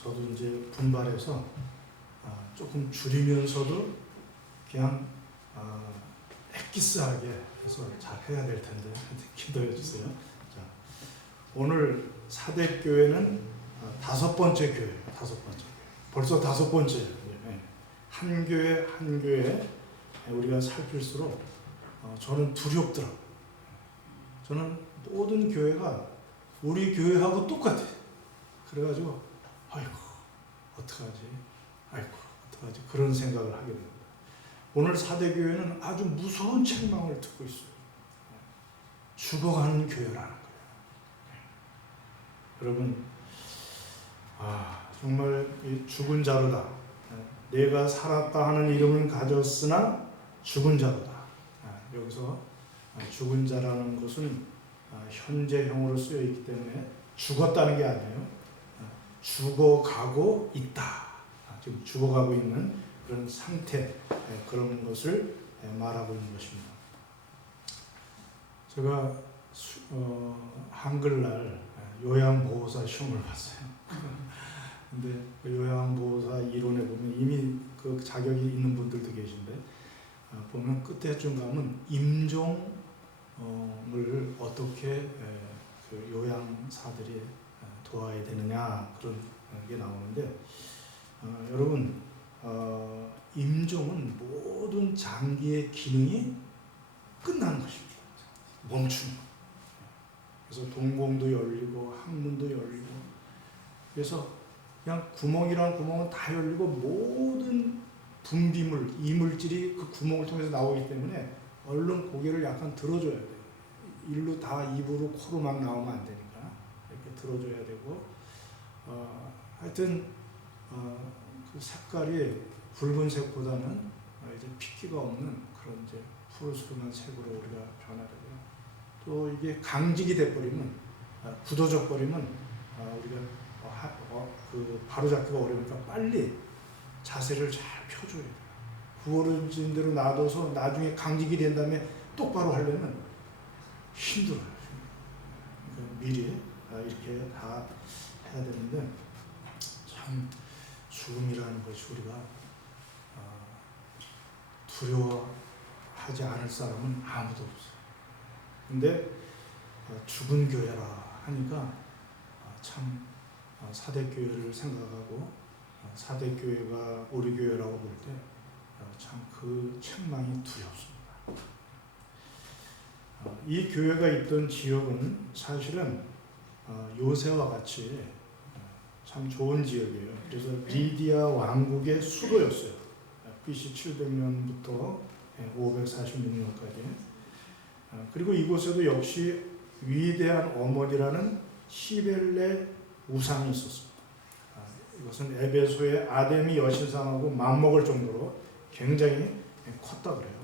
저도 이제 분발해서 조금 줄이면서도 그냥 엑기스하게 해서 잘 해야 될 텐데 기도해 주세요. 자, 오늘 사대교회는 5번째 교회예요. 5번째. 벌써 5번째. 한 교회 한 교회 우리가 살필수록 저는 두렵더라고요. 저는 모든 교회가 우리 교회하고 똑같아요. 그래가지고 아이고 어떡하지? 아이고 어떡하지? 그런 생각을 하게 됩니다. 오늘 사대교회는 아주 무서운 책망을 듣고 있어요. 죽어가는 교회라는 거예요. 여러분, 정말 죽은 자로다. 내가 살았다 하는 이름은 가졌으나 죽은 자로다. 여기서 죽은 자라는 것은 현재형으로 쓰여 있기 때문에 죽었다는 게 아니에요. 죽어가고 있다. 지금 죽어가고 있는 그런 상태, 그런 것을 말하고 있는 것입니다. 제가 한글날 요양보호사 시험을 봤어요. 근데 그 요양보호사 이론에 보면 이미 그 자격이 있는 분들도 계신데 보면 끝에쯤 가면 임종을 어떻게 그 요양사들이 도와야 되느냐 그런 게 나오는데 여러분 임종은 모든 장기의 기능이 끝나는 것입니다. 멈추는 것. 그래서 동공도 열리고 항문도 열리고 그래서 그냥 구멍이란 구멍은 다 열리고 모든 분비물, 이물질이 그 구멍을 통해서 나오기 때문에 얼른 고개를 약간 들어줘야 돼요. 일로 다 입으로 코로 막 나오면 안 되니까 이렇게 들어줘야 되고 하여튼 그 색깔이 붉은색보다는 이제 핏기가 없는 그런 이제 푸르스름한 색으로 우리가 변화되고요. 또 이게 강직이 돼버리면 굳어져 버리면 우리가 그 바로잡기가 어려우니까 빨리 자세를 잘 펴줘야 돼요. 구부러진 대로 놔둬서 나중에 강직이 된 다음에 똑바로 하려면 힘들어요. 그러니까 미리 이렇게 다 해야 되는데 참 죽음이라는 것이 우리가 두려워하지 않을 사람은 아무도 없어요. 근데 죽은 교회라 하니까 참 사대교회를 생각하고 사대교회가 우리 교회라고 볼 때 참 그 책망이 두렵습니다. 이 교회가 있던 지역은 사실은 요새와 같이 참 좋은 지역이에요. 그래서 리디아 왕국의 수도였어요. BC 700년부터 546년까지. 그리고 이곳에도 역시 위대한 어머니라는 시벨레 우상이 있었습니다. 이것은 에베소의 아데미 여신상하고 맞먹을 정도로 굉장히 컸다 그래요.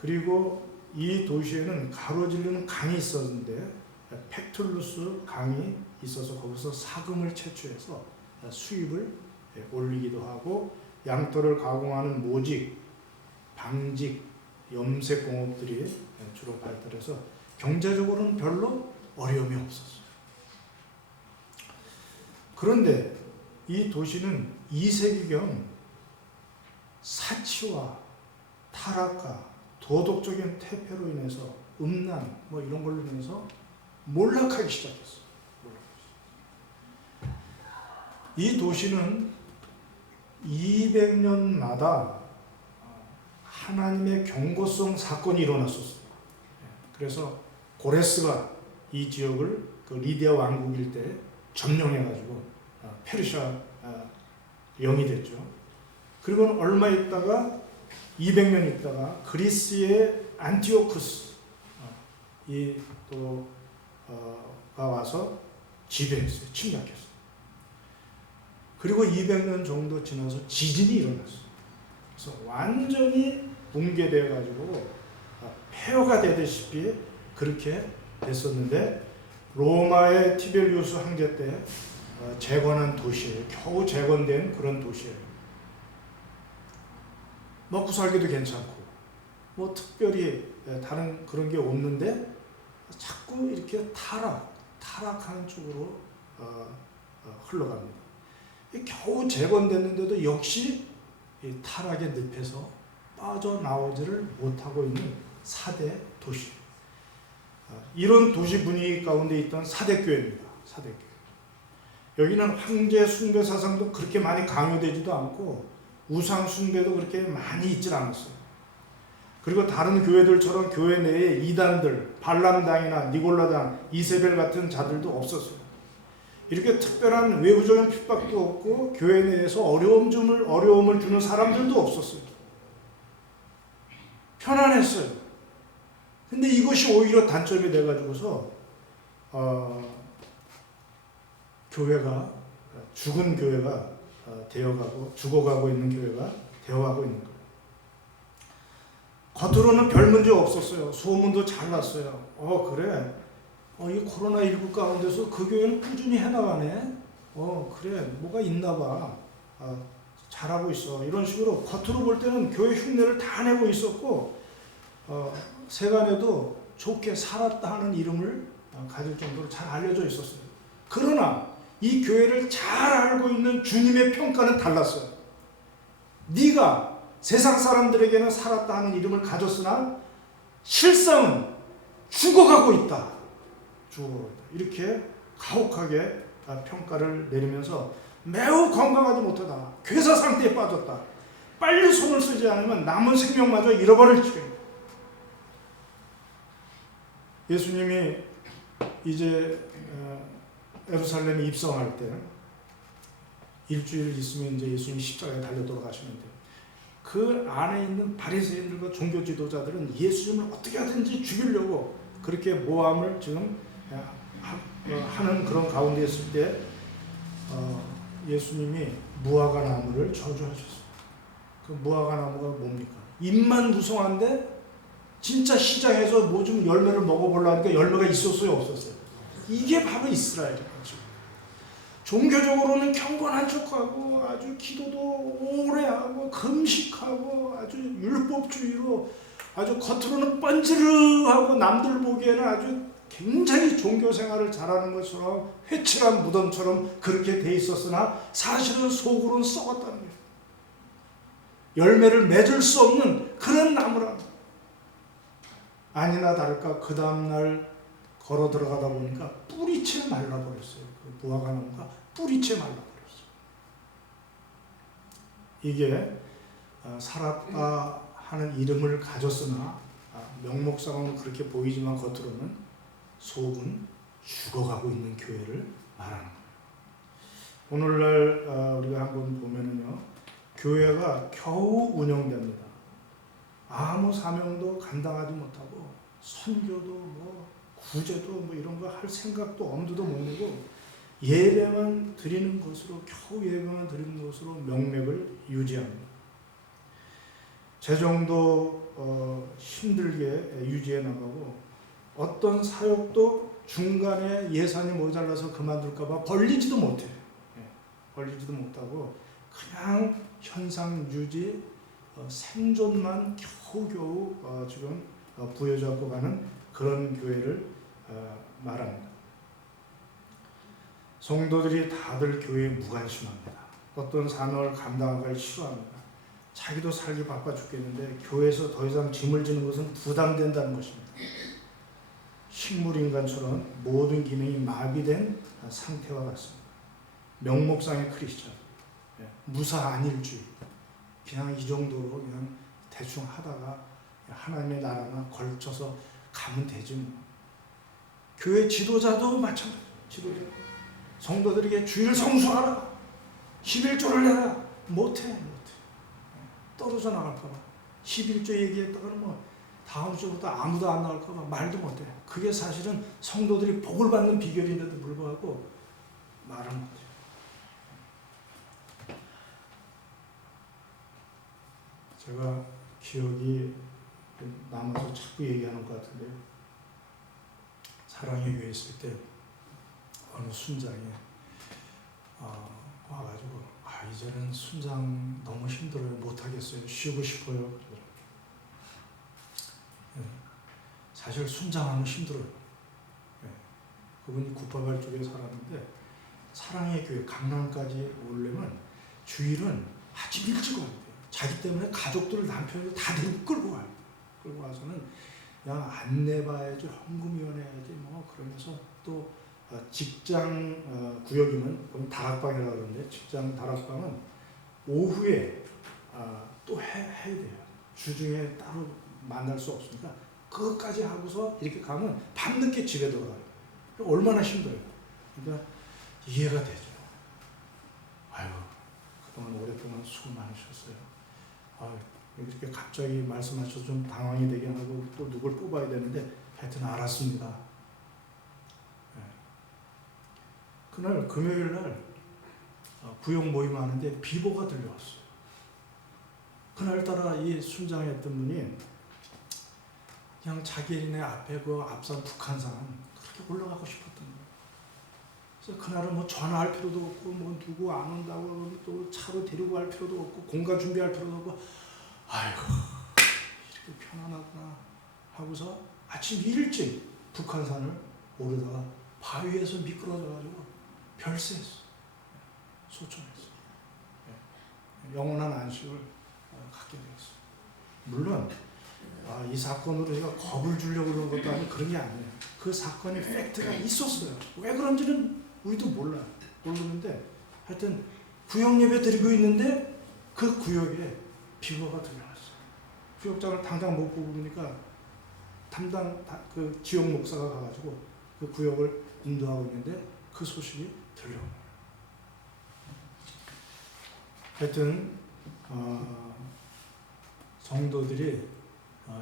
그리고 이 도시에는 가로지르는 강이 있었는데 팩툴루스 강이 있어서 거기서 사금을 채취해서 수입을 올리기도 하고 양털을 가공하는 모직, 방직, 염색 공업들이 주로 발달해서 경제적으로는 별로 어려움이 없었어요. 그런데 이 도시는 2세기경 사치와 타락과 도덕적인 퇴폐로 인해서 음란 뭐 이런 걸로 인해서 몰락하기 시작했어요. 이 도시는 200년마다 하나님의 경고성 사건이 일어났었어요. 그래서 고레스가 이 지역을 그 리디아 왕국일 때 점령해가지고 페르시아 영이 됐죠. 그리고 얼마 있다가 200년 있다가 그리스의 안티오쿠스 가 와서 지배했어요. 침략했어요. 그리고 200년 정도 지나서 지진이 일어났어요. 그래서 완전히 붕괴되어가지고 폐허가 되듯이 그렇게 됐었는데 로마의 티베리우스 황제 때 재건한 도시예요. 겨우 재건된 그런 도시예요. 먹고 살기도 괜찮고 뭐 특별히 다른 그런 게 없는데 자꾸 이렇게 타락하는 쪽으로 흘러갑니다. 겨우 재건됐는데도 역시 이 타락의 늪에서 빠져나오지를 못하고 있는 사대 도시. 이런 도시 분위기 가운데 있던 사대교회입니다. 사대교회. 여기는 황제 숭배 사상도 그렇게 많이 강요되지도 않고 우상 숭배도 그렇게 많이 있질 않았어요. 그리고 다른 교회들처럼 교회 내에 이단들, 발람당이나 니골라당, 이세벨 같은 자들도 없었어요. 이렇게 특별한 외부적인 핍박도 없고 교회 내에서 어려움을 주는 사람들도 없었어요. 편안했어요. 근데 이것이 오히려 단점이 돼가지고서 교회가 죽은 교회가 되어가고 죽어가고 있는 교회가 되어가고 있는 거예요. 겉으로는 별 문제 없었어요. 소문도 잘 났어요. 그래. 이 코로나19 가운데서 그 교회는 꾸준히 해나가네. 그래. 뭐가 있나 봐. 잘하고 있어. 이런 식으로 겉으로 볼 때는 교회 흉내를 다 내고 있었고 세간에도 좋게 살았다 하는 이름을 가질 정도로 잘 알려져 있었어요. 그러나 이 교회를 잘 알고 있는 주님의 평가는 달랐어요. 네가 세상 사람들에게는 살았다 하는 이름을 가졌으나 실상은 죽어가고 있다. 이렇게 가혹하게 평가를 내리면서 매우 건강하지 못하다. 괴사 상태에 빠졌다. 빨리 손을 쓰지 않으면 남은 생명마저 잃어버릴 지경이다. 예수님이 이제 예루살렘에 입성할 때 일주일 있으면 이제 예수님이 십자가에 달려 돌아가시는데 그 안에 있는 바리새인들과 종교 지도자들은 예수님을 어떻게 하든지 죽이려고 그렇게 모함을 지금 하는 그런 가운데 있을 때 예수님이 무화과 나무를 저주하셨어요. 그 무화과 나무가 뭡니까? 잎만 무성한데 진짜 시장에서 뭐 좀 열매를 먹어보려니까 열매가 있었어요, 없었어요? 이게 바로 이스라엘이죠. 종교적으로는 경건한 척하고 아주 기도도 오래 하고 금식하고 아주 율법주의로 아주 겉으로는 뻔지르하고 남들 보기에는 아주 굉장히 종교생활을 잘하는 것처럼 회칠한 무덤처럼 그렇게 돼 있었으나 사실은 속으로는 썩었다는 거예요. 열매를 맺을 수 없는 그런 나무라. 아니나 다를까 그 다음날 걸어 들어가다 보니까 뿌리채 말라버렸어요. 그 무화과 나무가 뿌리채 말라버렸어요. 이게 살았다 하는 이름을 가졌으나 명목상으로는 그렇게 보이지만 겉으로는 속은 죽어가고 있는 교회를 말하는 거예요. 오늘날 우리가 한번 보면은요, 교회가 겨우 운영됩니다. 아무 사명도 감당하지 못하고 선교도 뭐 구제도 뭐 이런 거 할 생각도 엄두도 못 내고 예배만 드리는 것으로 겨우 예배만 드리는 것으로 명맥을 유지합니다. 재정도 힘들게 유지해 나가고 어떤 사역도 중간에 예산이 모자라서 그만둘까 봐 벌리지도 못해요. 벌리지도 못하고 그냥 현상 유지 생존만 겨우겨우 지금 부여잡고 가는 그런 교회를 말합니다. 성도들이 다들 교회에 무관심합니다. 어떤 사명을 감당하기를 싫어합니다. 자기도 살기 바빠 죽겠는데 교회에서 더 이상 짐을 지는 것은 부담된다는 것입니다. 식물인간처럼 모든 기능이 마비된 상태와 같습니다. 명목상의 크리스천, 무사안일주의, 그냥 이 정도로 그냥 대충 하다가 하나님의 나라나 걸쳐서 가면 되지 뭐. 교회 지도자도 마찬가지예요. 지도자. 성도들에게 주일 성수하라. 11조를 내라. 못해. 떨어져 나갈까 봐. 11조 얘기했다가는 뭐 다음 주부터 아무도 안 나올까 봐 말도 못해. 그게 사실은 성도들이 복을 받는 비결인데도 불구하고 말을 못해요. 제가 기억이 남아서 자꾸 얘기하는 것 같은데요. 사랑의 교회에 있을 때 어느 순장이 와가지고 이제는 순장 너무 힘들어요. 못하겠어요. 쉬고 싶어요. 그러더라고요. 사실 순장하면 힘들어요. 그분이 구파발 쪽에 살았는데 사랑의 교회 강남까지 오려면 주일은 아침 일찍 와야 돼요. 자기 때문에 가족들 남편을 다 데리고 끌고 와요. 끌고 와서는 그냥 안내봐야지, 헌금위원회 해야지 뭐 그러면서 또 직장 구역이면 그건 다락방이라고 그러는데, 직장 다락방은 오후에 또 해야 돼요. 주중에 따로 만날 수 없으니까 그것까지 하고서 이렇게 가면 밤늦게 집에 돌아가요. 얼마나 힘들어요. 그러니까 이해가 되죠. 아유, 그동안 오랫동안 수고 많으셨어요. 아유, 이렇게 갑자기 말씀하셔서 좀 당황이 되긴 하고 또 누굴 뽑아야 되는데 하여튼 알았습니다. 네. 그날 금요일 날 구역 모임 하는데 비보가 들려왔어요. 그날따라 이 순장했던 분이 그냥 자기네 앞에 그 앞산 북한산 그렇게 올라가고 싶었던 거예요. 그래서 그날은 뭐 전화할 필요도 없고 뭐 누구 안 온다고 또 차로 데리고 갈 필요도 없고 공간 준비할 필요도 없고, 아이고 이렇게 편안하구나 하고서 아침 일찍 북한산을 오르다가 바위에서 미끄러져가지고 별세했어. 소천했어. 영원한 안식을 갖게 되었어. 물론 이 사건으로 제가 겁을 주려고 그런 것도 아니고 그런 게 아니에요. 그 사건의 팩트가 있었어요. 왜 그런지는 우리도 몰라요. 모르는데 하여튼 구역 예배 드리고 있는데 그 구역에 비보가 들려왔어요. 구역장을 당장 못 보고 보니까 담당 그 지역 목사가 가가지고 그 구역을 인도하고 있는데 그 소식이 들려온 거예요. 하여튼 성도들이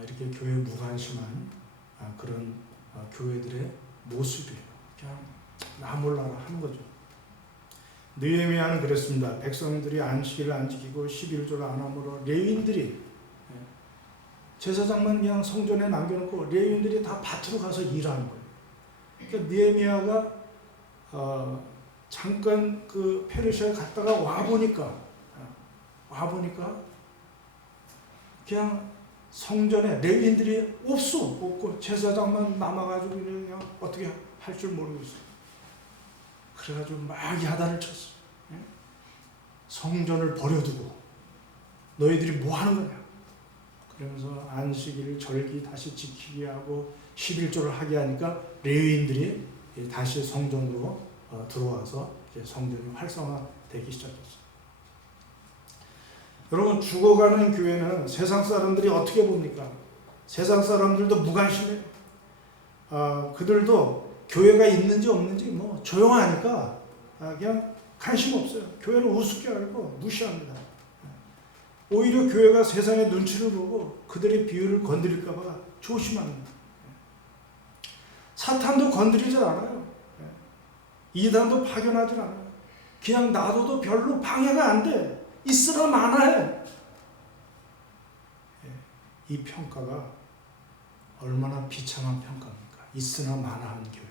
이렇게 교회에 무관심한 그런 교회들의 모습이에요. 그냥 나 몰라라 하는 거죠. 느헤미야는 그랬습니다. 백성들이 안식일을 안 지키고 11조를 안 함으로 레위인들이, 제사장만 그냥 성전에 남겨놓고 레위인들이 다 밭으로 가서 일하는 거예요. 그러니까 느헤미야가 잠깐 그 페르시아에 갔다가 와보니까 그냥 성전에 레위인들이 없고 제사장만 남아가지고 그냥 어떻게 할 줄 모르고 있어요. 그래가지고 막 야단을 쳤어. 성전을 버려두고 너희들이 뭐 하는 거냐. 그러면서 안식일 절기 다시 지키게 하고 11조를 하게 하니까 레위인들이 다시 성전으로 들어와서 이제 성전이 활성화되기 시작했어요. 여러분, 죽어가는 교회는 세상 사람들이 어떻게 봅니까? 세상 사람들도 무관심해요. 그들도 교회가 있는지 없는지 뭐 조용하니까 그냥 관심 없어요. 교회를 우습게 알고 무시합니다. 오히려 교회가 세상의 눈치를 보고 그들의 비유를 건드릴까 봐 조심합니다. 사탄도 건드리질 않아요. 이단도 파견하질 않아요. 그냥 놔둬도 별로 방해가 안 돼. 있으나 마나해. 이 평가가 얼마나 비참한 평가입니까? 있으나 마나한 교회.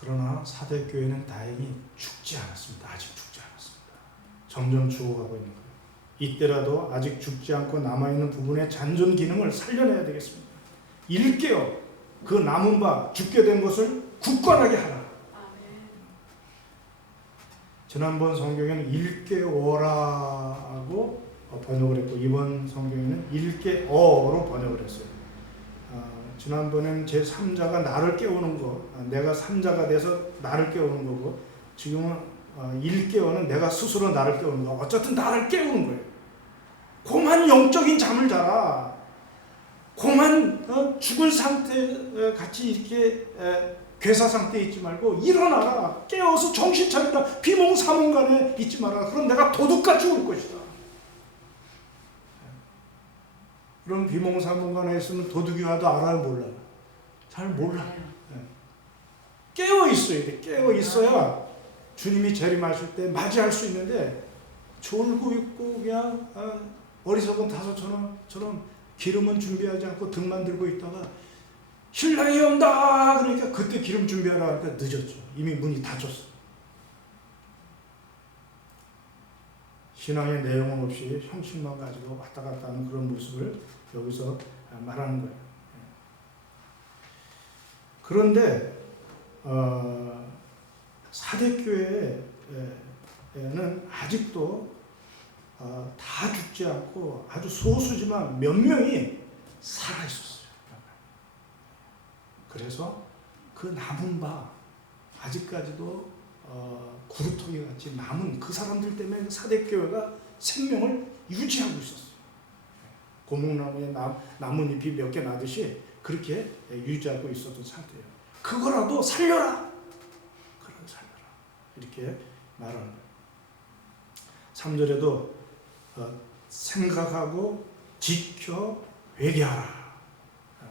그러나 사대교회는 다행히 죽지 않았습니다. 아직 죽지 않았습니다. 점점 죽어가고 있는 거예요. 이때라도 아직 죽지 않고 남아있는 부분의 잔존 기능을 살려내야 되겠습니다. 일깨어 그 남은 바 죽게 된 것을 굳건하게 하라. 지난번 성경에는 일깨어라고 번역을 했고 이번 성경에는 일깨어로 번역을 했어요. 지난번에는 제3자가 나를 깨우는 거, 내가 3자가 돼서 나를 깨우는 거고, 지금은 일깨어는 내가 스스로 나를 깨우는 거. 어쨌든 나를 깨우는 거예요. 고만 영적인 잠을 자라. 고만 죽은 상태 같이 이렇게 괴사 상태에 있지 말고 일어나라. 깨어서 정신 차리라. 비몽사몽간에 있지 마라. 그럼 내가 도둑같이 올 것이다. 그럼 비몽사몽간에 있으면 도둑이 와도 알아요, 몰라요? 잘 몰라요. 깨어 있어야 돼. 깨어 있어야 주님이 재림하실 때 맞이할 수 있는데 졸고 있고 그냥 어리석은 다소처럼 기름은 준비하지 않고 등만 들고 있다가 신랑이 온다 그러니까 그때 기름 준비하라 하니까 늦었죠. 이미 문이 닫혔어. 신앙의 내용은 없이 형식만 가지고 왔다 갔다 하는 그런 모습을 여기서 말하는 거예요. 그런데 사대교회에는 아직도 다 죽지 않고 아주 소수지만 몇 명이 살아 있었어요. 그래서 그 남은 바 아직까지도 구루토기 같이 남은 그 사람들 때문에 사대교회가 생명을 유지하고 있었어요. 고목나무에 나뭇잎이 몇 개 나듯이 그렇게 유지하고 있었던 상태예요. 그거라도 살려라. 그걸 살려라. 이렇게 말하는 거예요. 3절에도 생각하고 지켜 회개하라.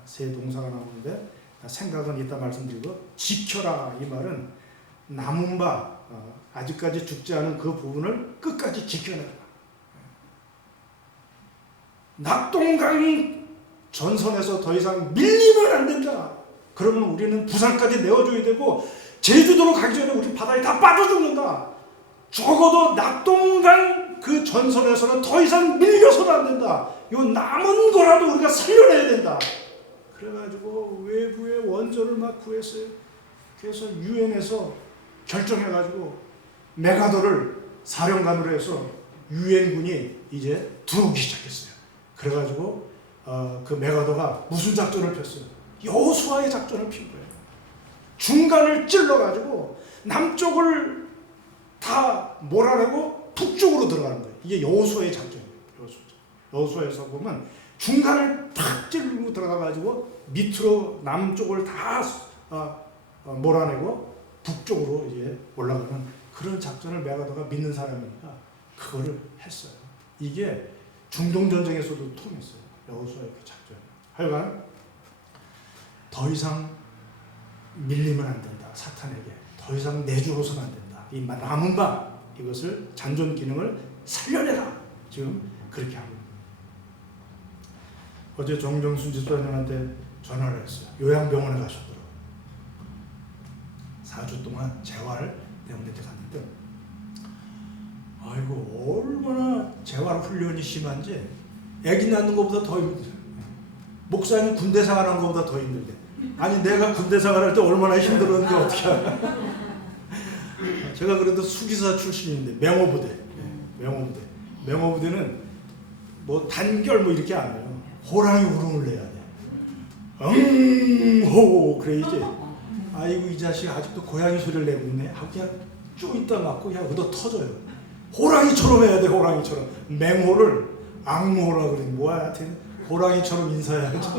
세 동사가 나오는데 생각은 이따 말씀드리고 지켜라 이 말은 남은 바 아직까지 죽지 않은 그 부분을 끝까지 지켜내라. 낙동강 전선에서 더 이상 밀리면 안 된다. 그러면 우리는 부산까지 내어줘야 되고 제주도로 가기 전에 우리 바다에 다 빠져 죽는다. 적어도 낙동강 그 전선에서는 더 이상 밀려서는 안 된다. 요 남은 거라도 우리가 살려내야 된다. 그래가지고 외부의 원조를 막 구했어요. 그래서 유엔에서 결정해가지고 메가더를 사령관으로 해서 유엔군이 이제 들어오기 시작했어요. 그래가지고 그 메가더가 무슨 작전을 폈어요? 여호수아의 작전을 핀 거예요. 중간을 찔러가지고 남쪽을 다 몰아내고 북쪽으로 들어가는 거예요. 이게 여호수아의 작전이에요. 여호수아에서 보면 중간을 탁 찔르고 들어가가지고 밑으로 남쪽을 다 몰아내고 북쪽으로 이제 올라가는 그런 작전을 메가더가 믿는 사람이니까 그거를 했어요. 이게 중동 전쟁에서도 통했어요. 여호수아의 그 작전. 하여간 더 이상 밀리면 안 된다. 사탄에게 더 이상 내주어서는 안 된다. 이 남은 바 이것을 잔존 기능을 살려내라. 지금 그렇게 하고 있습니다. 어제 정정순 집사님한테 전화를 했어요. 요양병원에 가셨더라고요. 4주 동안 재활 때문에 갔는데 아이고 얼마나 재활 훈련이 심한지 애기 낳는 것보다 더 힘들어요. 목사님 군대 생활한 것보다 더 힘들게. 아니 내가 군대 생활할 때 얼마나 힘들었는데 어떻게 알아. 제가 그래도 수기사 출신인데 맹호부대. 맹호부대는 뭐 단결 뭐 이렇게 안 해요. 호랑이 울음을 내야 돼. 호 그래야지. 아이고 이 자식 아직도 고양이 소리를 내고 있네. 하고 그냥 쭉 있다 맞고 그냥 얻어 터져요. 호랑이처럼 해야 돼. 호랑이처럼. 맹호를 악무호라 그러니 뭐야 하여튼 호랑이처럼 인사해야지.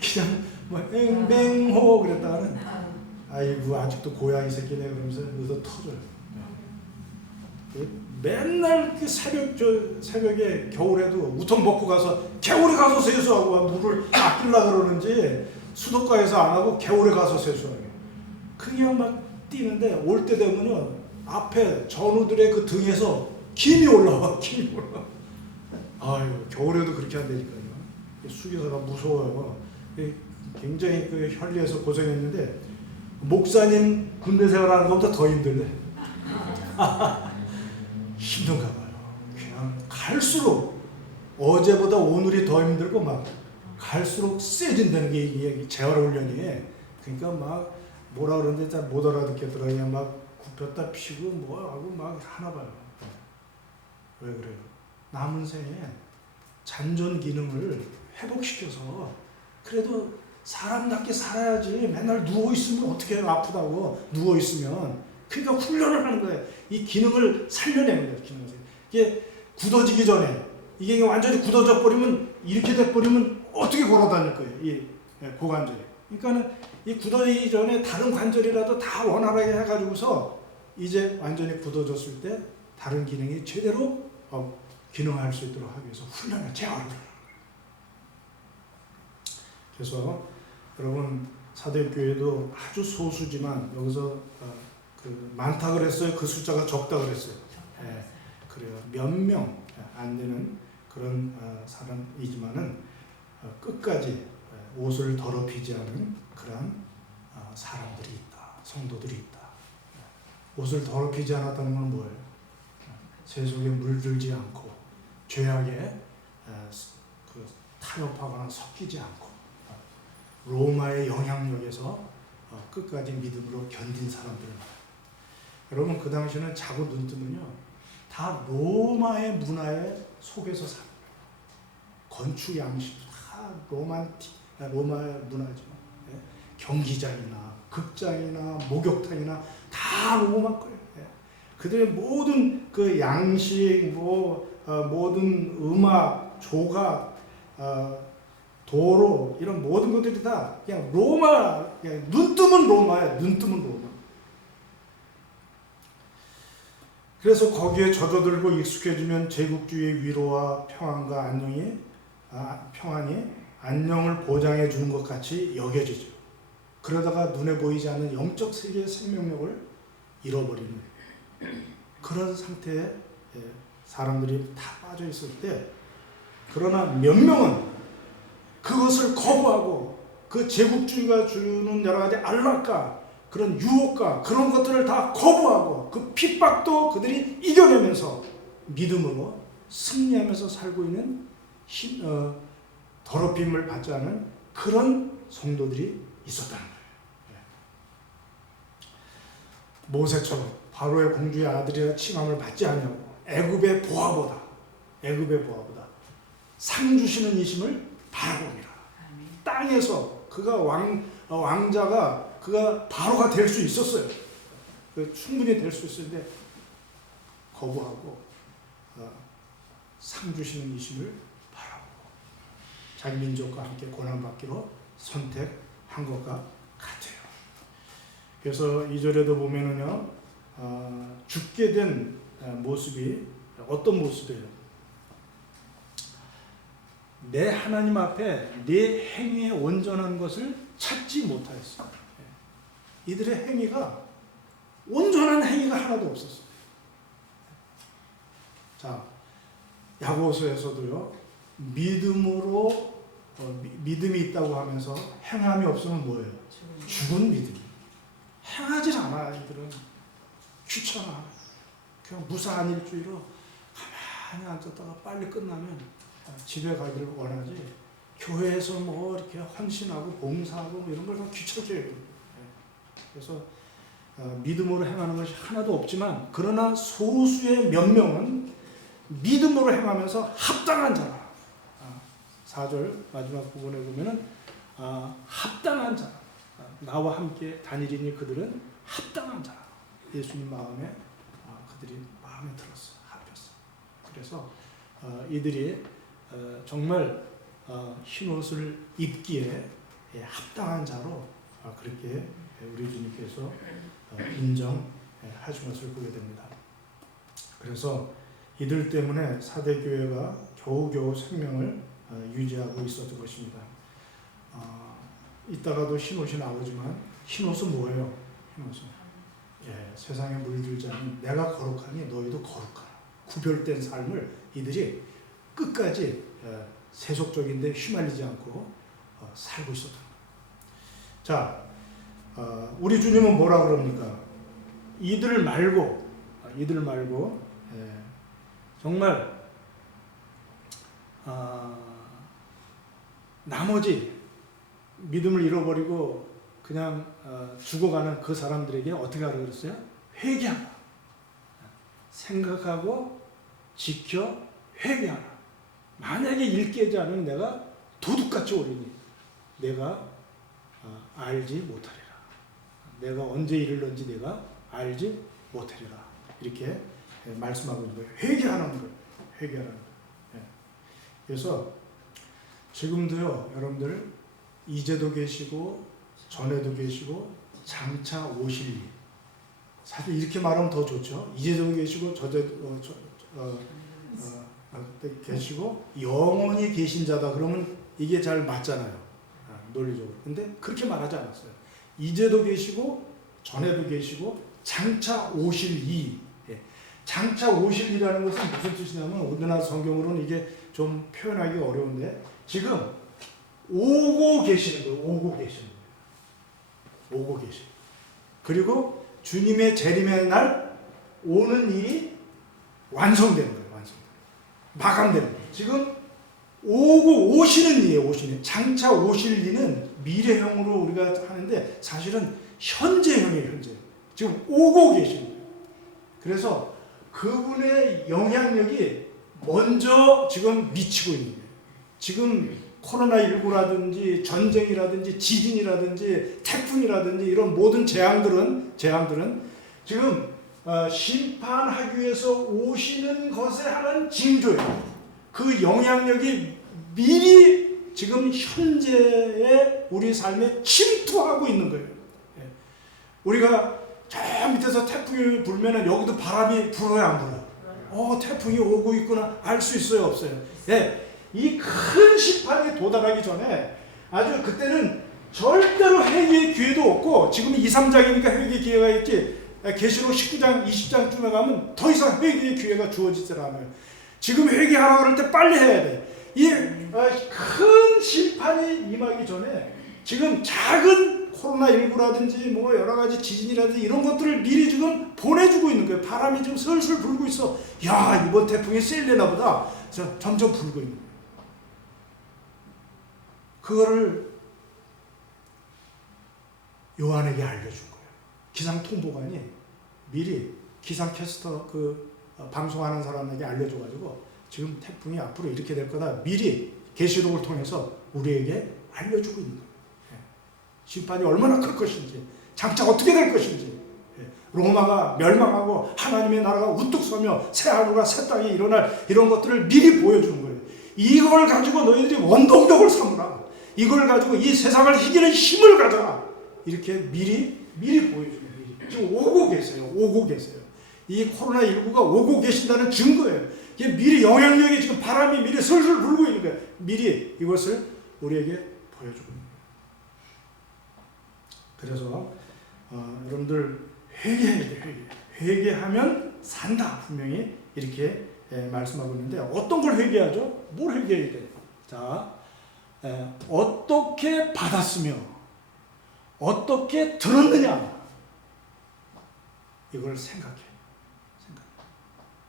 그냥 뭐 맹호 그랬다가는 아이고 아직도 고양이 새끼네 그러면서 얻어 터져요. 맨날 그 새벽에 겨울에도 우통 벗고 가서 겨울에 가서 세수하고 물을 아끼려고 그러는지 수도가에서 안 하고 겨울에 가서 세수하고 그냥 막 뛰는데 올 때 되면요 앞에 전우들의 그 등에서 김이 올라와. 아유 겨울에도 그렇게 한다니까요. 수기사가 무서워요. 굉장히 그 현리에서 고생했는데 목사님 군대 생활하는 것보다 더 힘들네. 힘든가 봐요. 그냥 갈수록 어제보다 오늘이 더 힘들고 막 갈수록 세진다는 게 이게 재활훈련이. 그러니까 막 뭐라 그러는데 잘 못 알아듣겠더라. 그냥 막 굽혔다 피고 뭐하고 막 하나 봐요. 왜 그래요? 남은 생에 잔존 기능을 회복시켜서 그래도 사람답게 살아야지. 맨날 누워있으면 어떻게 해요? 아프다고 누워있으면. 그러니까 훈련을 하는 거예요. 이 기능을 살려내는 거예요. 기능을. 이게 굳어지기 전에 이게 완전히 굳어져 버리면 이렇게 돼 버리면 어떻게 걸어 다닐 거예요. 이 고관절이. 그러니까는 이 굳어지기 전에 다른 관절이라도 다 원활하게 해가지고서 이제 완전히 굳어졌을 때 다른 기능이 제대로 기능할 수 있도록 하기 위해서 훈련을 재활을 하는 거예요. 그래서 여러분 사대교회도 아주 소수지만 여기서 그 많다 그랬어요. 그 숫자가 적다 그랬어요. 그래요. 몇 명 안 되는 그런 사람이지만은 끝까지 옷을 더럽히지 않은 그런 사람들이 있다. 성도들이 있다. 옷을 더럽히지 않았다는 건 뭐예요? 세속에 물들지 않고 죄악에 타협하거나 섞이지 않고 로마의 영향력에서 끝까지 믿음으로 견딘 사람들. 여러분 그 당시는 자고 눈 뜨면요 다 로마의 문화에 속에서 살아요. 건축 양식도 다 로마의 문화죠. 경기장이나 극장이나 목욕탕이나 다 로마 거예요. 그들의 모든 그 양식, 모든 음악, 조각, 도로 이런 모든 것들이 다 그냥 로마, 그냥 눈 뜨면 로마야. 눈 뜨면 로마. 그래서 거기에 젖어들고 익숙해지면 제국주의의 위로와 평안이 안녕을 보장해 주는 것 같이 여겨지죠. 그러다가 눈에 보이지 않는 영적 세계의 생명력을 잃어버리는 그런 상태에 사람들이 다 빠져 있을 때, 그러나 몇 명은 그것을 거부하고 그 제국주의가 주는 여러 가지 안락과 그런 유혹과 그런 것들을 다 거부하고 그 핍박도 그들이 이겨내면서 믿음으로 승리하면서 살고 있는 더럽힘을 받지 않은 그런 성도들이 있었다는 거예요. 모세처럼 바로의 공주의 아들이라 칭함을 받지 않냐고 애굽의 보화보다 상 주시는 이심을 바라봅니다. 땅에서 그가 왕자가 그가 바로가 될 수 있었어요. 충분히 될 수 있었는데 거부하고 상 주시는 이심을 바라보고 자기 민족과 함께 고난받기로 선택한 것과 같아요. 그래서 2절에도 보면은요, 죽게 된 모습이 어떤 모습이에요? 내 하나님 앞에 내 행위의 온전한 것을 찾지 못하였어요. 이들의 행위가 온전한 행위가 하나도 없었어요. 자, 야고보서에서도요, 믿음으로 믿음이 있다고 하면서 행함이 없으면 뭐예요? 죽은 믿음. 행하지 않아. 이들은 귀찮아. 그냥 무사한 일주일로 가만히 앉았다가 빨리 끝나면 집에 가기를 원하지, 교회에서 뭐 이렇게 헌신하고 봉사하고 이런 걸 다 귀찮게 해요. 그래서 믿음으로 행하는 것이 하나도 없지만, 그러나 소수의 몇 명은 믿음으로 행하면서 합당한 자라. 4절 마지막 부분에 보면은 합당한 자, 나와 함께 다니리니 그들은 합당한 자. 예수님 마음에 그들이 마음에 들었어, 합했어. 그래서 이들이 정말 흰 옷을 입기에 합당한 자로 그렇게 우리 주님께서 인정하신 것을 보게 됩니다. 그래서 이들 때문에 사대교회가 겨우겨우 생명을 유지하고 있었던 것입니다. 이따가도 흰옷이 나오지만 흰옷은 뭐예요? 흰옷은 세상에 물들지 않은 내가 거룩하니 너희도 거룩하라. 구별된 삶을 이들이 끝까지 세속적인데 휘말리지 않고 살고 있었던 거예요. 자, 우리 주님은 뭐라 그럽니까? 이들 말고 정말 나머지 믿음을 잃어버리고 그냥 죽어가는 그 사람들에게 어떻게 하라고 그랬어요? 회개하라. 생각하고 지켜 회개하라. 만약에 일 깨지 않으면 내가 도둑같이 오리니 내가 알지 못하리라. 내가 언제 이르는지 내가 알지 못하리라. 이렇게 말씀하고 있는 거예요. 회개하는 거예요. 회개하는 거예요. 그래서 지금도요, 여러분들 이제도 계시고 전에도 계시고 장차 오실 일. 사실 이렇게 말하면 더 좋죠. 이제도 계시고 계시고 영원히 계신 자다. 그러면 이게 잘 맞잖아요. 논리적으로. 근데 그렇게 말하지 않았어요. 이제도 계시고 전에도 계시고 장차 오실 이. 장차 오실 이라는 것은 무슨 뜻이냐면 우리나라 성경으로는 이게 좀 표현하기 어려운데 지금 오고 계시는 거예요. 오고 계시는 거예요. 오고 계시는 거예요. 그리고 주님의 재림의 날 오는 일이 완성되는 거예요. 마감되는 거예요. 지금 오고 오시는 일이에요. 오시는. 장차 오실 일은 미래형으로 우리가 하는데 사실은 현재형이에요. 현재. 지금 오고 계신 거예요. 그래서 그분의 영향력이 먼저 지금 미치고 있는 거예요. 지금 코로나19라든지 전쟁이라든지 지진이라든지 태풍이라든지 이런 모든 재앙들은 지금 심판하기 위해서 오시는 것에 하는 징조예요. 그 영향력이 미리 지금 현재의 우리 삶에 침투하고 있는 거예요. 우리가 저 밑에서 태풍이 불면은 여기도 바람이 불어요, 안 불어요? 태풍이 오고 있구나 알 수 있어요, 없어요? 이 큰 심판에 도달하기 전에 아주 그때는 절대로 회개의 기회도 없고, 지금 2, 3장이니까 회개의 기회가 있지, 계시록 19장, 20장쯤에 가면 더 이상 회개의 기회가 주어지질 않아요. 지금 회개하라고 그럴 때 빨리 해야 돼. 이 큰 심판이 임하기 전에 지금 작은 코로나19라든지 뭐 여러 가지 지진이라든지 이런 것들을 미리 지금 보내주고 있는 거예요. 바람이 지금 슬슬 불고 있어. 야, 이번 태풍이 세려나 보다. 점점 불고 있는 거예요. 그거를 요한에게 알려준 거예요. 기상통보관이 미리 기상캐스터 방송하는 사람에게 알려줘가지고 지금 태풍이 앞으로 이렇게 될 거다 미리 계시록을 통해서 우리에게 알려주고 있는 거예요. 심판이 얼마나 클 것인지, 장차 어떻게 될 것인지, 로마가 멸망하고 하나님의 나라가 우뚝 서며 새 하늘과 새 땅이 일어날 이런 것들을 미리 보여주는 거예요. 이걸 가지고 너희들이 원동력을 삼으라. 이걸 가지고 이 세상을 이기는 힘을 가져라. 이렇게 미리 보여주는 거예요. 지금 오고 계세요. 이 코로나19가 오고 계신다는 증거예요. 이게 미리 영향력이 지금 바람이 미리 슬슬 불고 있는 거예요. 미리 이것을 우리에게 보여주고 있는 거예요. 그래서 여러분들 회개해야 돼요. 회개하면 산다. 분명히 이렇게 말씀하고 있는데 어떤 걸 회개하죠? 뭘 회개해야 돼요? 자, 어떻게 받았으며 어떻게 들었느냐, 이걸 생각해.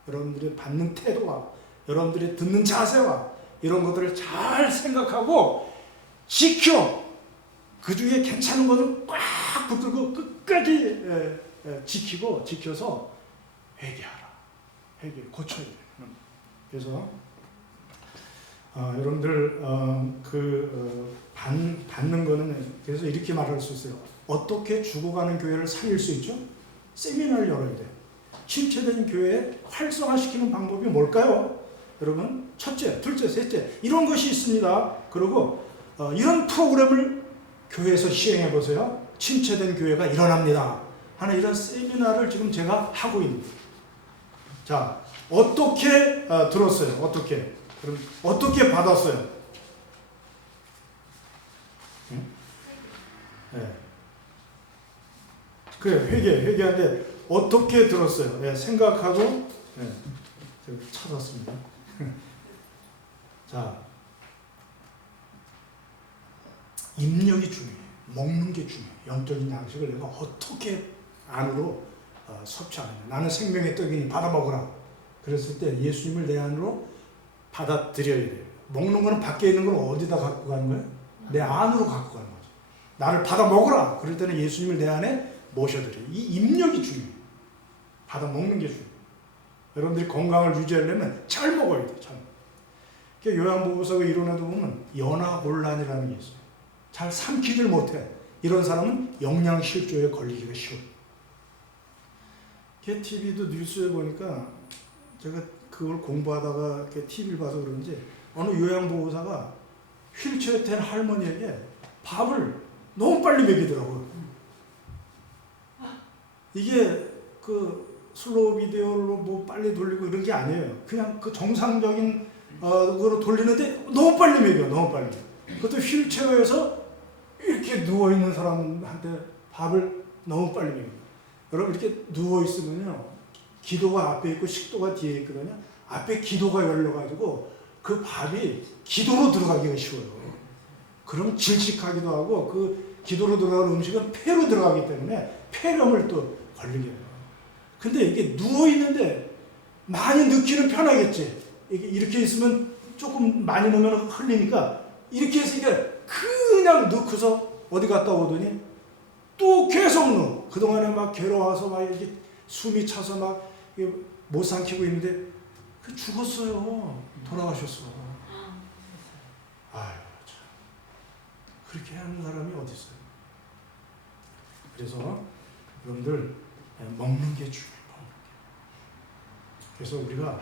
여러분들이 받는 태도와 여러분들이 듣는 자세와 이런 것들을 잘 생각하고 지켜. 그 중에 괜찮은 것은 꽉 붙들고 끝까지 지켜서 회개하라. 고쳐야 돼요. 그래서 여러분들 받는 거는 그래서 이렇게 말할 수 있어요. 어떻게 죽어가는 교회를 살릴 수 있죠? 세미나를 열어야 돼. 침체된 교회에 활성화시키는 방법이 뭘까요? 여러분, 첫째, 둘째, 셋째 이런 것이 있습니다. 그리고 이런 프로그램을 교회에서 시행해 보세요. 침체된 교회가 일어납니다 하는 이런 세미나를 지금 제가 하고 있는 거예요. 자, 어떻게 들었어요? 그럼 어떻게 받았어요? 응? 네. 그래, 회개하는데 어떻게 들었어요? 네, 생각하고 찾았습니다. 자, 입력이 중요해요. 먹는 게 중요해요. 영적인 양식을 내가 어떻게 안으로 섭취하느냐. 나는 생명의 떡이니 받아 먹으라. 그랬을 때 예수님을 내 안으로 받아들여야 돼요. 먹는 거는 밖에 있는 걸 어디다 갖고 가는 거예요? 내 안으로 갖고 가는 거죠. 나를 받아 먹으라. 그럴 때는 예수님을 내 안에 모셔드려요. 이 입력이 중요해요. 받아 먹는 게 중요해요. 여러분들이 건강을 유지하려면 잘 먹어야 돼요. 잘. 요양보호사가 이론에도 보면 연하곤란이라는 게 있어요. 잘 삼키질 못해. 이런 사람은 영양실조에 걸리기가 쉬워요. TV도 뉴스에 보니까 제가 그걸 공부하다가 TV를 봐서 그런지 어느 요양보호사가 휠체어에 탄 할머니에게 밥을 너무 빨리 먹이더라고요. 이게 슬로우 비디오로 뭐 빨리 돌리고 이런 게 아니에요. 그냥 그 정상적인 거로 돌리는데 너무 빨리 먹여, 너무 빨리. 그것도 휠체어에서 이렇게 누워있는 사람한테 밥을 너무 빨리 먹여. 여러분 이렇게 누워있으면요, 기도가 앞에 있고 식도가 뒤에 있거든요. 앞에 기도가 열려가지고 그 밥이 기도로 들어가기가 쉬워요. 그럼 질식하기도 하고 그 기도로 들어가는 음식은 폐로 들어가기 때문에 폐렴을 또 걸리게 돼요. 근데 이게 누워있는데 많이 넣기는 편하겠지. 이게 이렇게 있으면 조금 많이 넣으면 흘리니까 이렇게 해서 이게 큰 그냥 넣고서 어디 갔다 오더니 또 계속 넣어. 그동안에 막 괴로워서 막 이렇게 숨이 차서 막 못 삼키고 있는데 그 죽었어요. 돌아가셨어. 아유, 참. 그렇게 하는 사람이 어디 있어요? 그래서 여러분들 먹는 게 중요해요. 그래서 우리가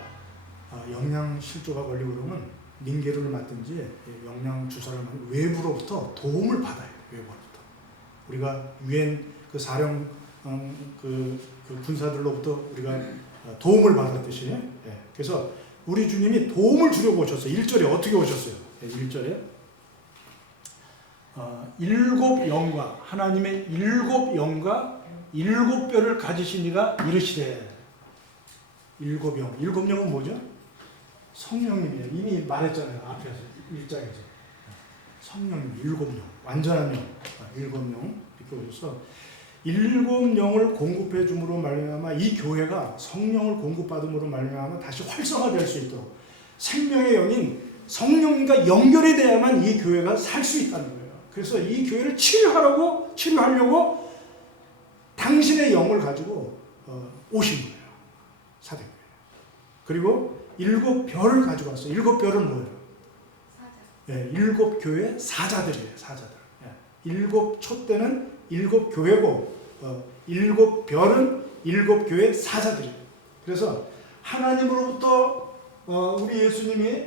영양실조가 걸리고 그러면 링게르를 맞든지 영양 주사를 맞는 외부로부터 도움을 받아야 돼요. 외부로부터. 우리가 유엔 그 사령 그 군사들로부터 우리가 도움을 받았듯이. 그래서 우리 주님이 도움을 주려고 오셨어요. 1절에 어떻게 오셨어요? 1절에 일곱 영과 하나님의 일곱 영과 일곱 뼈를 가지신 이가 이르시되. 일곱 영. 일곱 영은 뭐죠? 성령님이에요. 이미 말했잖아요. 앞에서 1장에서. 성령님, 일곱 영. 완전한 영. 일곱 영. 이렇게 오셔서 일곱 영을 공급해 줌으로 말미암아 이 교회가 성령을 공급받음으로 말미암아 다시 활성화될 수 있도록 생명의 영인 성령님과 연결이 돼야만 이 교회가 살 수 있다는 거예요. 그래서 이 교회를 치료하려고 당신의 영을 가지고 오신 거예요. 사대교회. 그리고 일곱 별을 가지고 왔어요. 일곱 별은 뭐예요? 사자. 일곱 교회 사자들이에요. 사자들. 일곱 촛대는 일곱 교회고 일곱 별은 일곱 교회 사자들이에요. 그래서 하나님으로부터 우리 예수님이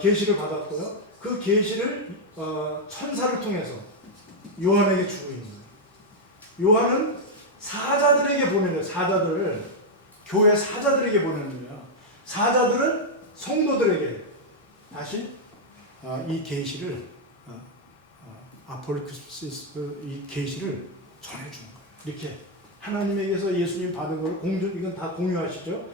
계시를 받았고요. 그 계시를 천사를 통해서 요한에게 주고 있는 거예요. 요한은 사자들에게 보내는 사자들을 교회 사자들에게 보내는 거예요. 사자들은 성도들에게 다시 이 계시를 아폴리크시스 이 계시를 전해주는 거예요. 이렇게 하나님에게서 예수님 받은 걸 이건 다 공유하시죠.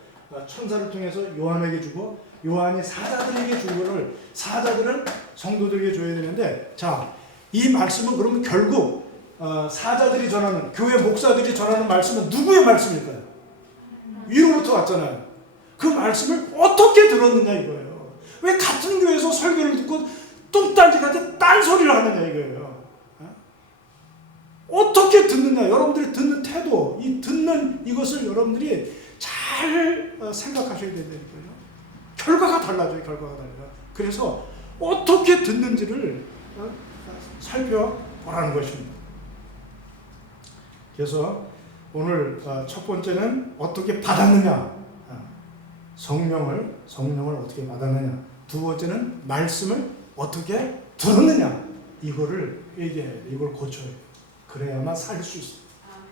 천사를 통해서 요한에게 주고 요한이 사자들에게 준 거를 사자들은 성도들에게 줘야 되는데, 자, 이 말씀은 그러면 결국 사자들이 전하는 교회 목사들이 전하는 말씀은 누구의 말씀일까요? 위로부터 왔잖아요. 그 말씀을 어떻게 들었느냐 이거예요. 왜 같은 교회에서 설교를 듣고 뚱딴지같이 딴소리를 하느냐 이거예요. 어떻게 듣느냐, 여러분들이 듣는 태도, 이 듣는 이것을 여러분들이 잘 생각하셔야 된다니까요. 결과가 달라져요. 결과가 달라요. 그래서 어떻게 듣는지를 살펴보라는 것입니다. 그래서 오늘 첫 번째는 어떻게 받았느냐, 성령을 어떻게 받았느냐. 두 번째는 말씀을 어떻게 들었느냐. 이거를 얘기해야 돼. 이걸 고쳐야 돼. 그래야만 살 수 있어요.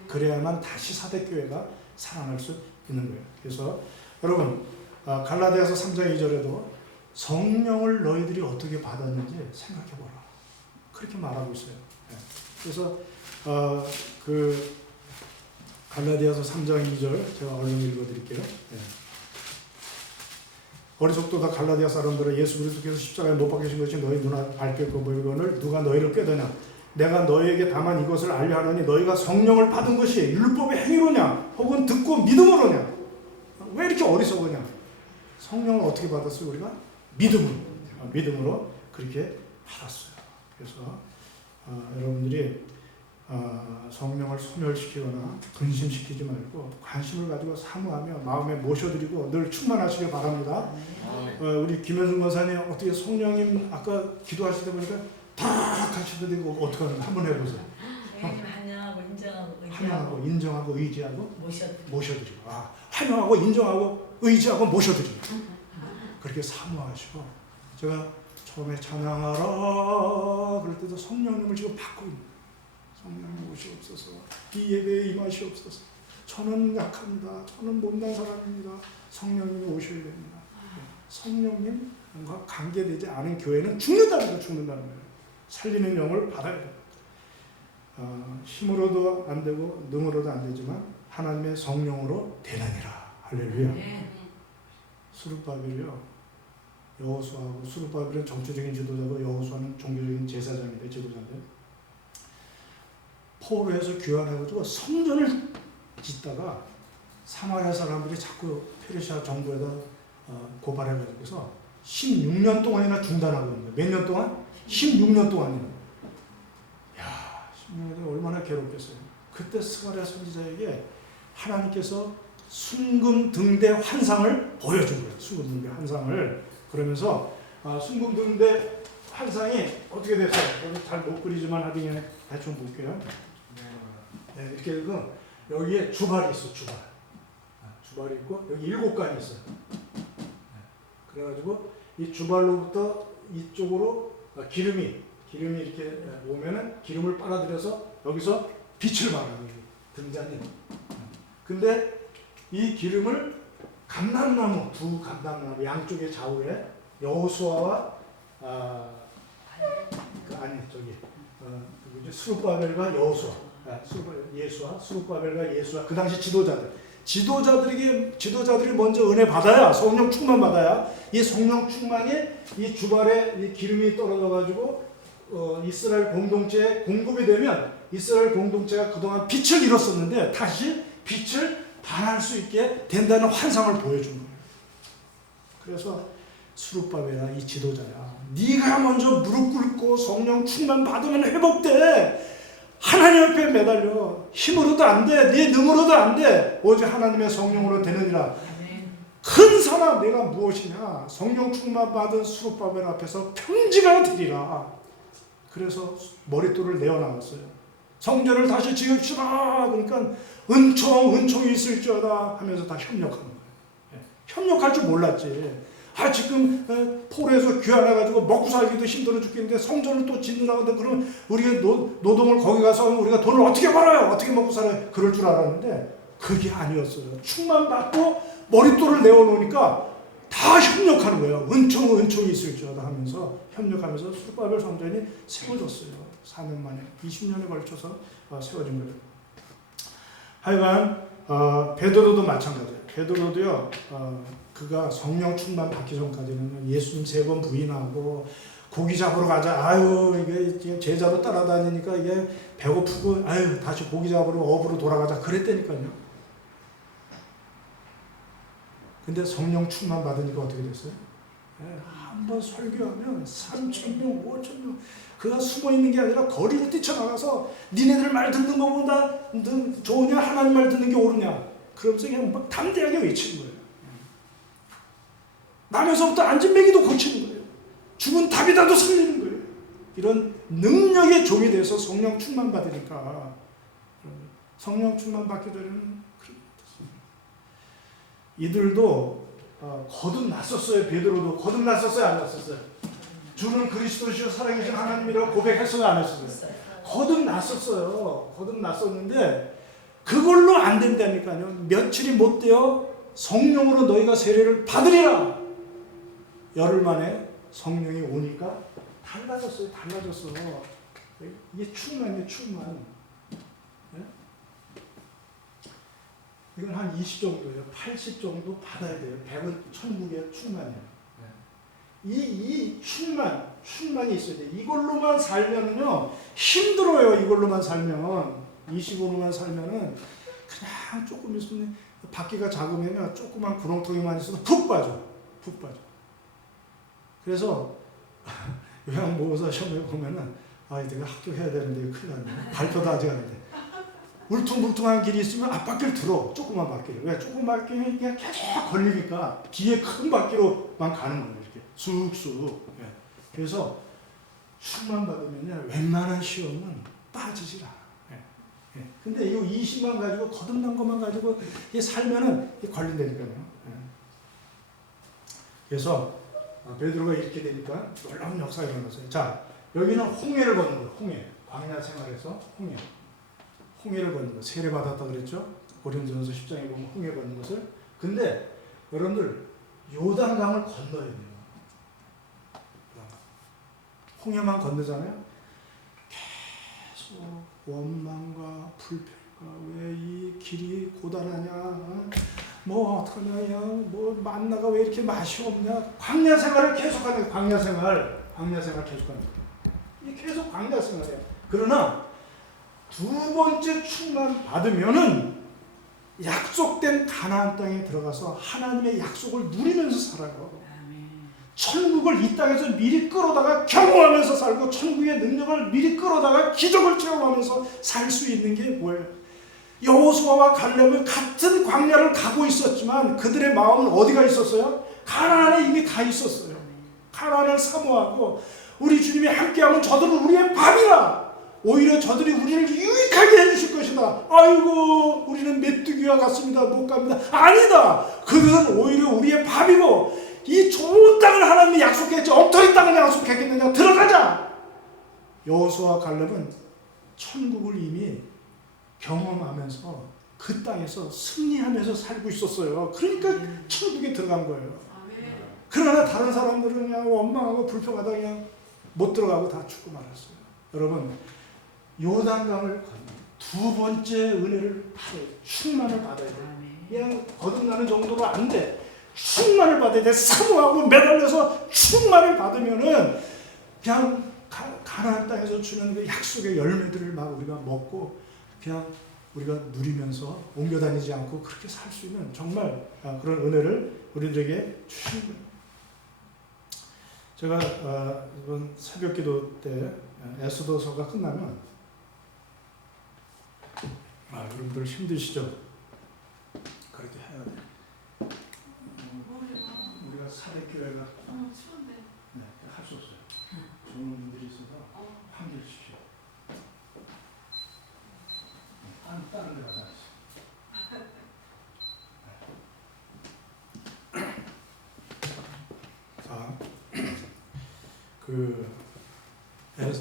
그래야만 다시 사대교회가 살아날 수 있는 거예요. 그래서 여러분 갈라디아서 3장 2절에도 성령을 너희들이 어떻게 받았는지 생각해보라. 그렇게 말하고 있어요. 그래서 그 갈라디아서 3장 2절 제가 얼른 읽어드릴게요. 어리석도다 갈라디아 사람들아, 예수 그리스도께서 십자가에 못 박히신 것이 너희 눈앞 밝혔고 보이거늘 누가 너희를 꾀더냐. 내가 너희에게 다만 이것을 알려 하노니 너희가 성령을 받은 것이 율법의 행위로냐 혹은 듣고 믿음으로냐. 왜 이렇게 어리석으냐. 성령을 어떻게 받았어요? 우리가 믿음으로 그렇게 받았어요. 그래서 여러분들이 성령을 소멸시키거나 근심시키지 말고 관심을 가지고 사모하며 마음에 모셔드리고 늘 충만하시길 바랍니다. 우리 김현순 권사님 어떻게 성령님 아까 기도하실 때 보니까 다 하시더니 어떻게 하는지 한번 해보세요. 환영하고 인정하고 의지하고 모셔드리고. 환영하고 인정하고 의지하고 모셔드리고. 그렇게 사모하시고. 제가 처음에 찬양하라 그럴 때도 성령님을 지금 받고 있는 거예요. 성령님 오시옵소서. 이 예배에 임하시옵소서. 저는 약합니다. 저는 못난 사람입니다. 성령님이 오셔야 됩니다. 성령님과 관계되지 않은 교회는 죽는다는 거예요. 살리는 영을 받아야 돼요. 힘으로도 안 되고 능으로도 안 되지만 하나님의 성령으로 되느니라. 할렐루야. 수르바벨이요. 여호수아하고 수르바벨은 정치적인 지도자고 여호수아는 종교적인 제사장인데 지도자인데 포로에서 귀환해가지고 성전을 짓다가 사마리아 사람들이 자꾸 페르시아 정부에다 고발해가지고서 16년 동안이나 중단하고 있는 거예요. 몇 년 동안? 16년 동안이나. 청년들이 얼마나 괴롭겠어요. 그때 스가랴 선지자에게 하나님께서 순금등대 환상을 보여준 거예요. 순금등대 환상을. 그러면서 순금등대 환상이 어떻게 됐어요? 저도 잘 못 그리지만 하여튼 대충 볼게요. 네, 이렇게 여기에 주발이 있어. 주발이 있고 여기 7간이 있어요. 그래가지고 이 주발로부터 이쪽으로 기름이 이렇게 오면은 기름을 빨아들여서 여기서 빛을 발하는 등잔이. 근데 이 기름을 감람나무, 두 감람나무 양쪽의 좌우에 여호수아와 스룹바벨과 여호수아, 스룹바벨과 예수아, 그 당시 지도자들이 먼저 은혜 받아야, 성령 충만 받아야, 이 성령 충만이 이 주발에 이 기름이 떨어져 가지고 이스라엘 공동체에 공급이 되면 이스라엘 공동체가 그동안 빛을 잃었었는데 다시 빛을 발할 수 있게 된다는 환상을 보여준 거예요. 그래서 스룹바벨아, 이 지도자야, 네가 먼저 무릎 꿇고 성령 충만 받으면 회복돼. 하나님 앞에 매달려. 힘으로도 안 돼, 네 능으로도 안 돼. 오직 하나님의 성령으로 되느니라. 큰 사람 내가 무엇이냐? 성령 충만 받은 스룹바벨 앞에서 평지가 되리라. 그래서 머릿돌을 내어나왔어요. 성전을 다시 지읍시다. 그러니까 은총이 있을지어다 하면서 다 협력하는 거예요. 협력할 줄 몰랐지. 지금 포로에서 귀환해가지고 먹고 살기도 힘들어 죽겠는데 성전을 또 짓느라고 하는데 그러면 우리가 노동을 거기 가서 우리가 돈을 어떻게 벌어요? 어떻게 먹고 살아요? 그럴 줄 알았는데 그게 아니었어요. 충만 받고 머릿돌을 내어놓으니까 다 협력하는 거예요. 은총이 있을지어다 하면서 협력하면서 스룹바벨 성전이 세워졌어요. 4년 만에 20년에 걸쳐서 세워진 거예요. 하여간 베드로도 마찬가지예요. 베드로도요. 그가 성령 충만 받기 전까지는 예수님 3번 부인하고 고기 잡으러 가자. 이게 제자로 따라다니니까 이게 배고프고 다시 고기 잡으러 업으로 돌아가자. 그랬다니까요. 근데 성령 충만 받으니까 어떻게 됐어요? 한번 설교하면 3,000명, 5,000명 그가 숨어있는 게 아니라 거리로 뛰쳐나가서 니네들 말 듣는 것보다 좋으냐 하나님 말 듣는 게 옳으냐 그러면서 그냥 막 담대하게 외치는 거예요. 남에서부터 안진뱅이도 고치는 거예요. 죽은 다비다도 살리는 거예요. 이런 능력의 종이 돼서 성령 충만 받으니까 성령 충만 받게 되는 그런 이들도 거듭났었어요. 베드로도 거듭났었어요, 안 났었어요? 주는 그리스도시요 살아계신 하나님이라고 고백했어요, 안 했었어요? 거듭났었어요. 거듭났었는데 그걸로 안 된다니까요. 며칠이 못 되어 성령으로 너희가 세례를 받으리라. 열흘 만에 성령이 오니까 달라졌어요. 이게 충만이에요, 충만. 네? 이건 한 20 정도예요. 80 정도 받아야 돼요. 100은 천국의 충만이에요. 이 충만이 있어야 돼요. 이걸로만 살면은요, 힘들어요. 이걸로만 살면. 25로만 살면은 그냥 조금 있으면 바퀴가 작으면 조그만 구렁텅이만 있어도 푹 빠져. 그래서 요양보호사 시험에 보면은 내가 합격해야 되는데 큰일 났네. 발표도 아직 안 했는데. 울퉁불퉁한 길이 있으면 앞바퀴를 들어. 조그만 바퀴를. 왜? 조그만 바퀴는 그냥 계속 걸리니까 뒤에 큰 바퀴로만 가는 거예요. 이렇게 쑥쑥. 그래서 충만 받으면 웬만한 시험은 빠지질 않아. 근데 이 20만 가지고 거듭난 것만 가지고 살면은 걸린다니까요. 그래서 베드로가 이렇게 되니까 놀라운 역사가 일어났어요. 자, 여기는 홍해를 걷는 거예요. 홍해. 광야 생활에서 홍해를 걷는 거. 세례 받았다 그랬죠? 고린도전서 10장에 보면 홍해 걷는 것을. 근데 여러분들 요단강을 건너야 돼요. 홍해만 건너잖아요. 계속 원망과 불평과 왜 이 길이 고단하냐, 뭐 어떡하냐, 뭐 만나가 왜 이렇게 맛이 없냐. 광야 생활을 계속하는 거예요. 광야 생활 계속하는 거예요. 이 계속 광야 생활이에요. 그러나 두 번째 충만 받으면은 약속된 가나안 땅에 들어가서 하나님의 약속을 누리면서 살아요. 천국을 이 땅에서 미리 끌어다가 경험하면서 살고 천국의 능력을 미리 끌어다가 기적을 체험하면서 살 수 있는 게 뭐예요? 여호수아와 갈렙은 같은 광야를 가고 있었지만 그들의 마음은 어디가 있었어요? 가나안에 이미 가 있었어요. 가나안을 사모하고 우리 주님이 함께하면 저들은 우리의 밥이라. 오히려 저들이 우리를 유익하게 해주실 것이다. 아이고 우리는 메뚜기와 같습니다. 못 갑니다. 아니다. 그들은 오히려 우리의 밥이고 이 좋은 땅을 하나님이 약속했지 엉터리 땅을 약속했겠느냐. 들어가자. 여호수아와 갈렙은 천국을 이미 경험하면서 그 땅에서 승리하면서 살고 있었어요. 그러니까 천국에 들어간 거예요. 그러나 다른 사람들은 그냥 원망하고 불평하다 그냥 못 들어가고 다 죽고 말았어요. 여러분 요단강을 두 번째 은혜를 받아야 돼. 충만을 받아야 돼. 그냥 거듭나는 정도로 안 돼. 충만을 받아야 돼. 사모하고 매달려서 충만을 받으면은 그냥 가나안 땅에서 주는 그 약속의 열매들을 막 우리가 먹고 그냥 우리가 누리면서 옮겨 다니지 않고 그렇게 살 수 있는 정말 그런 은혜를 우리들에게 주신 거예요. 제가 이번 새벽기도 때 에스더서가 끝나면 여러분들 힘드시죠? 그래도 해야 돼. 우리가 400km가 네, 할 수 없어요. 좋은 분들이 있어서 환기해 주십시오. 다른 데 가서 하시죠.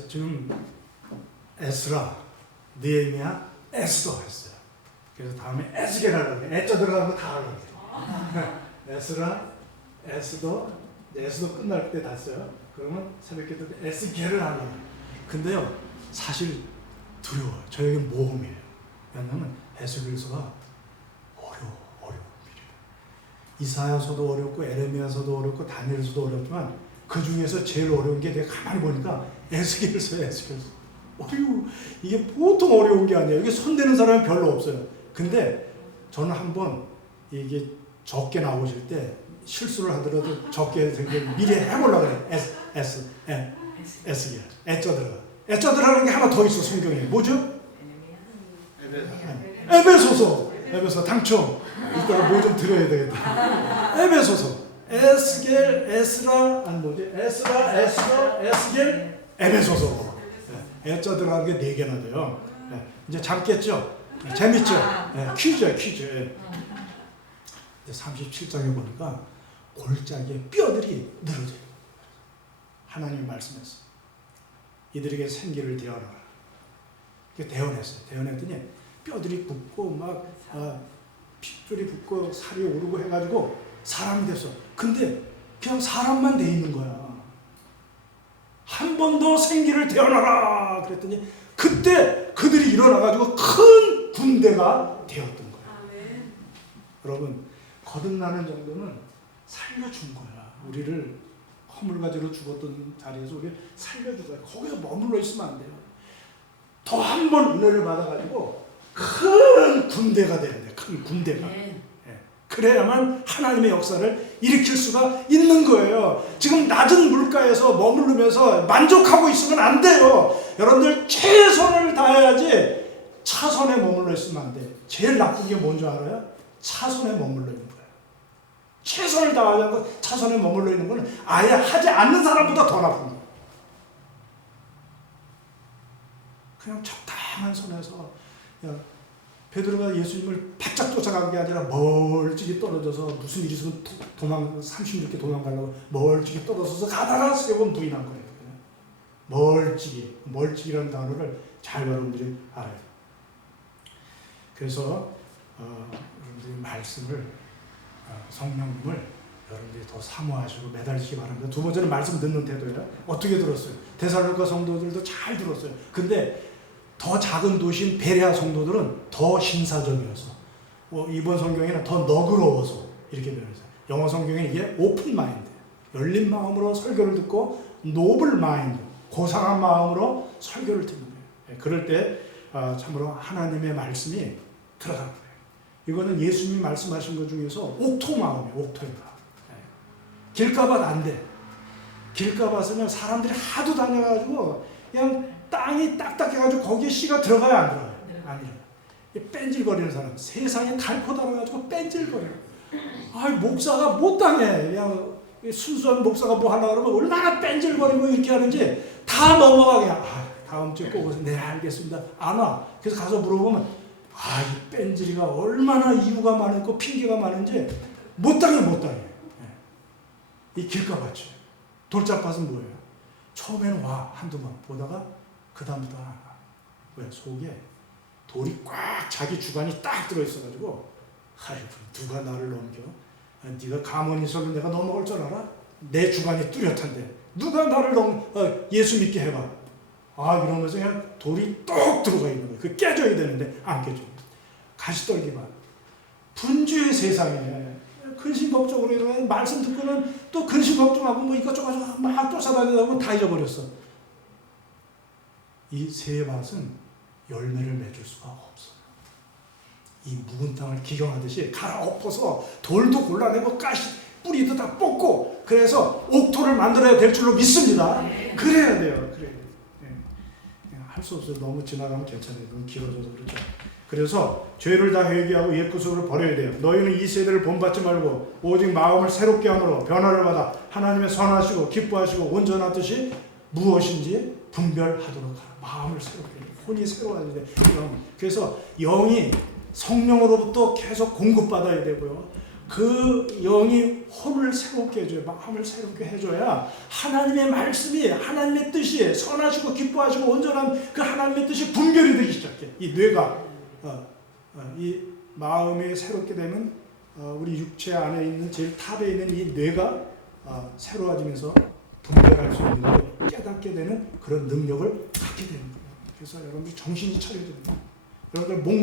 지금 에스라, 느헤미야, 에스더 했어요. 그래서 다음에 에스겔 하려고 해요. 애써 들어가는 거 다 하려고 해요. 에스라, 에스더 끝날 때 다 써요. 그러면 새벽기도 때 에스겔을 하려고 해요. 근데요, 사실 두려워요. 저에겐 모험이에요. 왜냐하면 에스겔서가 어려워. 이사야서도 어렵고 에레미야서도 어렵고 다니엘서도 어렵지만 그 중에서 제일 어려운 게 내가 가만히 보니까 에스겔서예요. 어휴, 이게 보통 어려운 게 아니에요. 이게 손대는 사람이 별로 없어요. 근데 저는 한번 이게 적게 나오실 때 실수를 하더라도 적게 미리 해보려고 그래요. 에스겔. 애써 들어가는 게 하나 더 있어, 성경에. 뭐죠? 에베소서 당첨. 이따가 뭐 좀 들어야 되겠다. 에베소서. 에스겔, 에스라, 에스라, 에스더, 에스겔, 에베소서. 애써 들어가는 게 4개나 돼요. 이제 잡겠죠? 재밌죠? 퀴즈야, 퀴즈. 37장에 보니까 골짜기에 뼈들이 늘어져요. 하나님이 말씀했어요. 이들에게 생기를 대하라. 대언했어요. 대언했더니 뼈들이 붙고 막 핏줄이 붙고 살이 오르고 해가지고 사람이 됐어. 근데 그냥 사람만 돼 있는 거야. 한 번 더 생기를 태어나라 그랬더니 그때 그들이 일어나가지고 큰 군대가 되었던 거야. 아멘. 여러분 거듭나는 정도는 살려준 거야. 우리를 허물가지로 죽었던 자리에서 우리 살려준 거야. 거기서 머물러 있으면 안 돼요. 더 한 번 은혜를 받아가지고 큰 군대가 되야 돼. 큰 군대가. 네. 그래야만 하나님의 역사를 일으킬 수가 있는 거예요. 지금 낮은 물가에서 머무르면서 만족하고 있으면 안 돼요. 여러분들 최선을 다해야지 차선에 머물러 있으면 안 돼요. 제일 나쁜 게 뭔지 알아요? 차선에 머물러 있는 거예요. 최선을 다하고 차선에 머물러 있는 거는 아예 하지 않는 사람보다 더 나쁜 거예요. 그냥 적당한 선에서 베드로가 예수님을 바짝 쫓아간 게 아니라 멀찍이 떨어져서 무슨 일이 있으면 36개 도망가려고 멀찍이 떨어져서 가다가 3번 부인한 거예요. 멀찍이라는 단어를 잘 여러분들이 알아요. 그래서 여러분들이 말씀을 성령님을 여러분들이 더 사모하시고 매달리시기 바랍니다. 두 번째는 말씀 듣는 태도예요. 어떻게 들었어요? 데살로니가 성도들도 잘 들었어요. 근데 더 작은 도시인 베레아 성도들은 더 신사적이어서 이번 성경에는 더 너그러워서 이렇게 변했어요. 영어 성경에 이게 오픈 마인드, 열린 마음으로 설교를 듣고 노블 마인드, 고상한 마음으로 설교를 듣는 거예요. 그럴 때 참으로 하나님의 말씀이 들어간 거예요. 이거는 예수님이 말씀하신 것 중에서 옥토 마음이에요. 옥토의 마음. 길가밭 안 돼. 길가밭은 사람들이 하도 다녀가지고 그냥 땅이 딱딱해가지고 거기에 씨가 들어가야 안 들어가요? 안 들어가요. 뺀질거리는 사람, 세상에 달고 달아가지고 뺀질거려요. 아, 목사가 못 당해. 그냥 순수한 목사가 뭐 하려고 그러면 얼마나 뺀질거리고 이렇게 하는지 다 넘어가게. 아, 다음 주에 꼭 오세요. 네, 알겠습니다. 안 와. 그래서 가서 물어보면 아, 이 뺀질이가 얼마나 이유가 많고 핑계가 많은지 못 당해. 이 길가밭이. 돌짝밭은 뭐예요? 처음에는 와, 한두 번 보다가 그 다음부터 안 가. 왜? 속에 돌이 꽉 자기 주관이 딱 들어있어가지고 아이고 누가 나를 넘겨? 네가 가만히 있어도 내가 넘어갈 줄 알아? 내 주관이 뚜렷한데 누가 나를 예수 믿게 해봐. 아, 이러면서 그냥 돌이 똑 들어가 있는 거예요. 그 깨져야 되는데 안 깨져. 가시떨기만. 분주의 세상에 근심 걱정으로 이러면 말씀 듣고는 또 근심 걱정하고 뭐 이것저것 막 쫓아다니다 보면 다 잊어버렸어. 이 새 밭은 열매를 맺을 수가 없어요. 이 묵은 땅을 기경하듯이 갈아엎어서 돌도 골라내고 가시 뿌리도 다 뽑고 그래서 옥토를 만들어야 될 줄로 믿습니다. 그래야 돼요. 그래야 돼요. 할 수 없어요. 너무 지나가면 괜찮아요. 너무 길어져서 그렇죠. 그래서 죄를 다 회개하고 옛 구속을 버려야 돼요. 너희는 이 세대를 본받지 말고 오직 마음을 새롭게 함으로 변화를 받아 하나님의 선하시고 기뻐하시고 온전한 뜻이 무엇인지 분별하도록 하라. 마음을 새롭게 해요. 혼이 새로워야 돼. 그래서 영이 성령으로부터 계속 공급받아야 되고요. 그 영이 혼을 새롭게 해줘요. 마음을 새롭게 해줘야 하나님의 말씀이 하나님의 뜻이 선하시고 기뻐하시고 온전한 그 하나님의 뜻이 분별이 되기 시작해. 이 뇌가 이 마음이 새롭게 되면 우리 육체 안에 있는 제일 탑에 있는 이 뇌가 새로워지면서 분별할 수 있는 걸 깨닫게 되는 그런 능력을 갖게 되는 거예요. 그래서 여러분들 정신이 차려집니다. 여러분들 목